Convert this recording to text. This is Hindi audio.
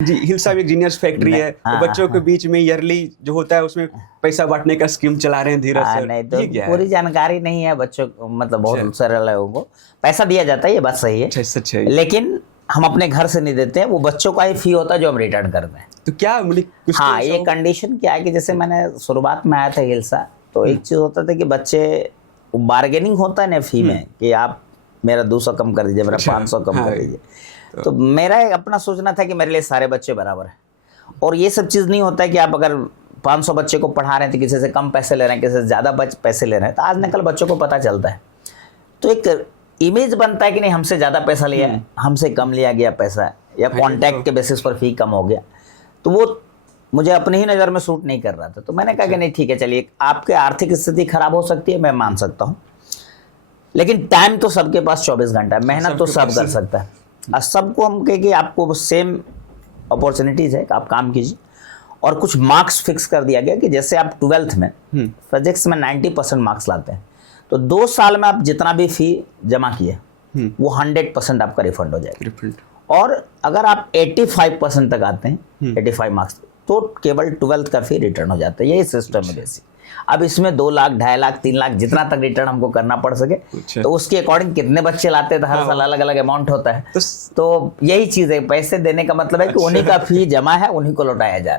जी, हिल साहब एक जीनियस फैक्ट्री है, तो बच्चों के बीच में ईयरली जो होता है उसमें पैसा बांटने का स्कीम चला रहे हैं धीरज सर। नहीं तो ये क्या है? पूरी जानकारी नहीं है बच्चों को, मतलब बहुत सारे लोगों को पैसा दिया जाता है, ये बात सही है, सच है। लेकिन हम अपने घर से नहीं देते हैं, वो बच्चों का ही फी होता है जो हम रिटर्न करते हैं। तो क्या मतलब कुछ हाँ, ये कंडीशन क्या है कि जैसे मैंने शुरुआत में आया था हिलसा, तो एक चीज होता था कि बच्चे बार्गेनिंग होता है ना फी में, कि आप मेरा 200 कम कर दीजिए, मेरा 500 कम कर दीजिए। तो मेरा अपना सोचना था कि मेरे लिए सारे बच्चे बराबर हैं, और ये सब चीज़ नहीं होता है कि आप अगर 500 बच्चे को पढ़ा रहे हैं तो किसी से कम पैसे ले रहे हैं, किसी से ज़्यादा पैसे ले रहे हैं, तो आज न कल बच्चों को पता चलता है, तो एक इमेज बनता है कि नहीं हमसे ज़्यादा पैसा लिया है, हमसे कम लिया गया पैसा, या कॉन्टैक्ट के बेसिस पर फी कम हो गया, तो वो मुझे अपनी ही नज़र में सूट नहीं कर रहा था। तो मैंने कहा कि नहीं ठीक है, चलिए आपके आर्थिक स्थिति खराब हो सकती है, मैं मान सकता हूँ, लेकिन टाइम तो सबके पास 24 घंटा है, मेहनत तो सब कर सकता है, और सबको हम कहें कि आपको सेम अपॉर्चुनिटीज़ है, आप काम कीजिए। और कुछ मार्क्स फिक्स कर दिया गया कि जैसे आप 12th में फिजिक्स में 90% मार्क्स लाते हैं, तो 2 साल में आप जितना भी फी जमा किए वो 100% आपका रिफंड हो जाएगा। और अगर आप 85% तक आते हैं, 85 मार्क्स, तो केवल 12th का फी रिटर्न हो जाता है। यही सिस्टम है बेसिक। अब इसमें 2 लाख, 2.5 लाख, 3 लाख जितना तक रिटर्न हमको करना पड़ सके, तो उसके अकॉर्डिंग कितने बच्चे लाते हैं, तो हर साल अलग अलग अमाउंट होता है। तो यही चीज़ है, पैसे देने का मतलब है कि उन्हीं का फी जमा है, उन्हीं को लौटाया जा रहा है।